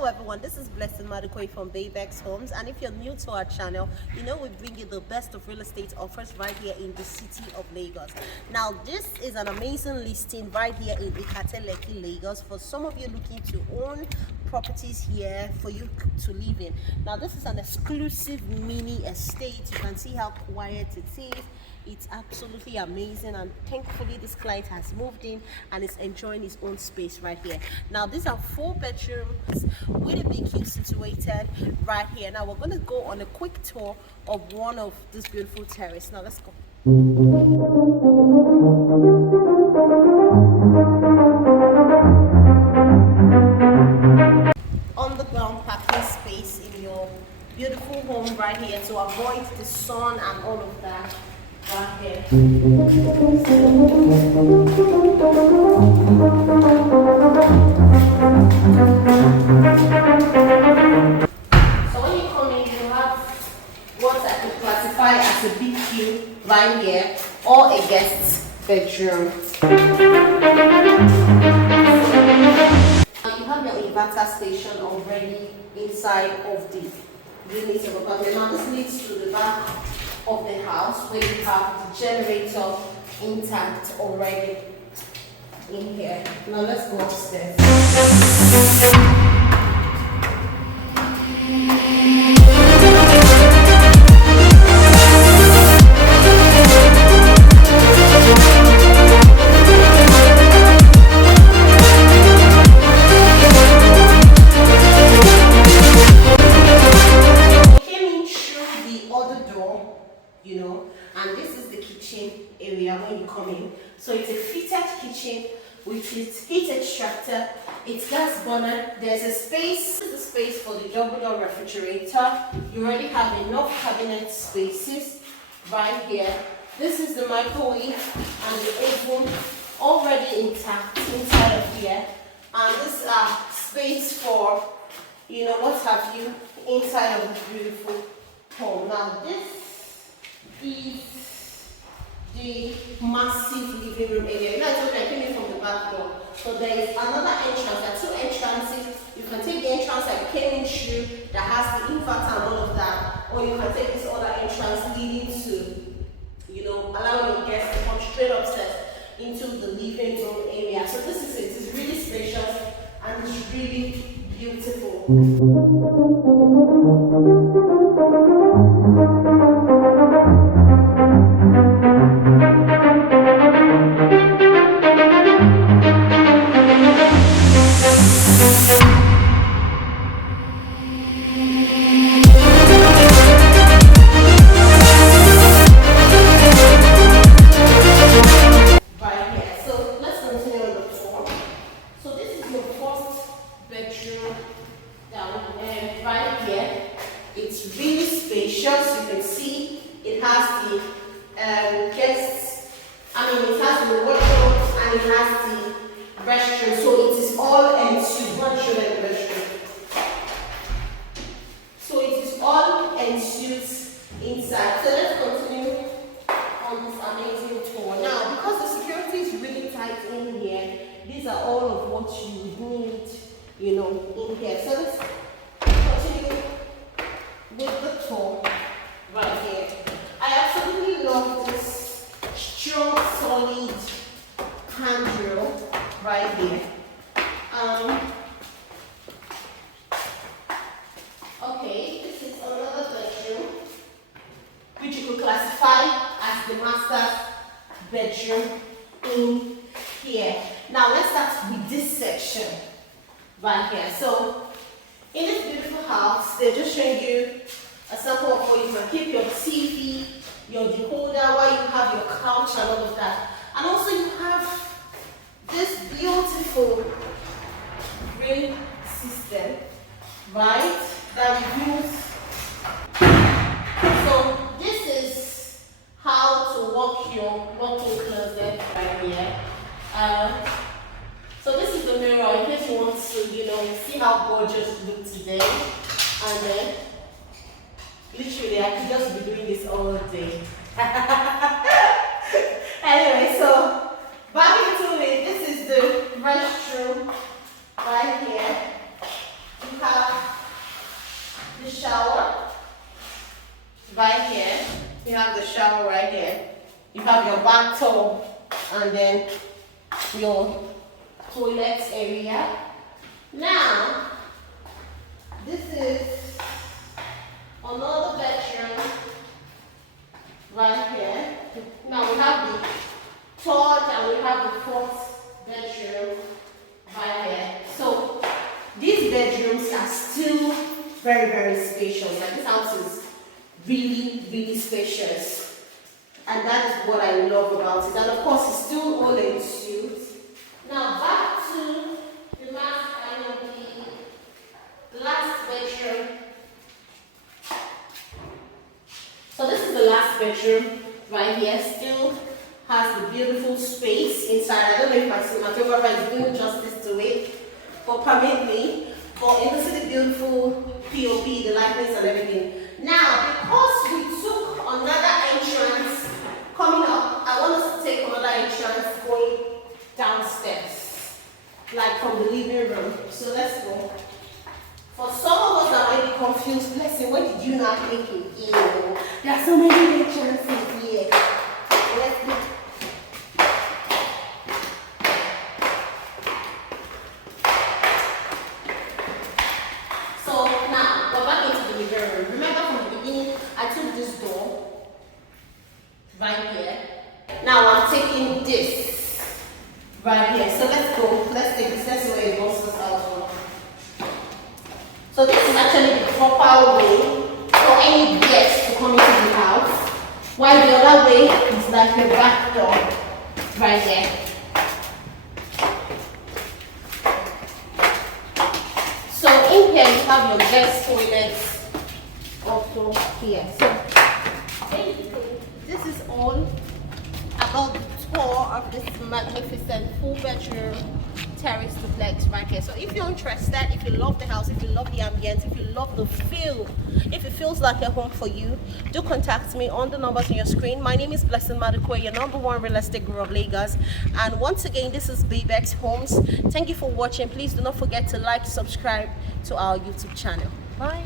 Hello everyone, this is Blessing Ikoyi from Babexxhomes, and if you're new to our channel, you know we bring you the best of real estate offers right here in the city of Lagos. Now this is an amazing listing right here in Ikate Lekki Lagos for some of you looking to own properties here for you to live in. Now this is an exclusive mini estate. You can see how quiet it is. It's absolutely amazing, and thankfully this client has moved in and is enjoying his own space right here. Now these are 4 bedrooms with a BQ situated right here. Now we're going to go on a quick tour of one of this beautiful terrace. Now let's go. On the ground parking space in your beautiful home right here to avoid the sun and all of that. Right here. So when you come in, you have what I could classify as a BQ right here or a guest bedroom. You have your inverter station already inside of the unit of apartment. Now this leads to the back of the house where you have the generator intact already in here. Now let's go upstairs. And this is the kitchen area when you come in. So it's a fitted kitchen with its heat extractor, its gas burner. There's a space. This is the space for the double door refrigerator. You already have enough cabinet spaces right here. This is the microwave and the oven already intact inside of here. And this space for, what have you inside of this beautiful home. Now this is the massive living room area. Now I came in from the back door. So there is another entrance. There are 2 entrances. You can take the entrance that you came in through that has the inverter and all of that, or you can take this other entrance leading to, allowing your guests to come straight upstairs into the living room area. So this is it. It's really spacious and it's really beautiful. It's really spacious. You can see it has the it has the wardrobe and it has the restroom. So it is all ensuite. What should I the restroom? So it is all ensuite inside. So let's continue on this amazing tour. Now, because the security is really tight in here, these are all of what you would need, in here. So let's continue with the tour right here. I absolutely love this strong, solid handrail right here. Okay, this is another bedroom, which you could classify as the master's bedroom in here. Now let's start with this section right here. So in this beautiful house, they're just showing you a sample of where you can keep your TV, your decoder, while you have your couch and all of that. And also you have this beautiful grill system, right, that reviews. So this is how to work your walk-in closet right here. So this is the mirror in case you want to, see how gorgeous it looks today. And then, literally, I could just be doing this all day. Anyway, so back into it. This is the restroom right here. you have the shower right here. You have the shower right here. You have your bathtub and then your toilet area. Now, this is another bedroom right here. Now we have the third and we have the fourth bedroom right here. So these bedrooms are still very, very spacious. Like this house is really, really spacious. And that is what I love about it. And of course, it's still all in suite. Now back to the master and the last bedroom. So this is the last bedroom right here. Still has the beautiful space inside. I don't know if my cinematographer is doing justice to it, but permit me. But you can see the beautiful POP, the lighting and everything. Now, because we took another entrance coming up, I want us to take another entrance going downstairs, like from the living room. So let's go. For some of us that might be confused, blessing, what did you not think it? There are so many entrances here. Let's go. So now, we're back into the living room. Remember from the beginning, I took this door right here. Now I'm taking this right here. So let's go. Let's take this. Let's see where it goes us out from. So this is actually the proper way for any guest to come into the house, while the other way is like the back door right there. So in here you have your guest toilets also here. So basically, this is all about the tour of this magnificent 4-bedroom terrace duplex right here. So if you're interested, if you love the house, if you love the ambience, if you love the feel, if it feels like a home for you, do contact me on the numbers on your screen. My name is Ikoyi, your #1 real estate guru of Lagos. And once again, this is Babexxhomes. Thank you for watching. Please do not forget to like, subscribe to our YouTube channel. Bye.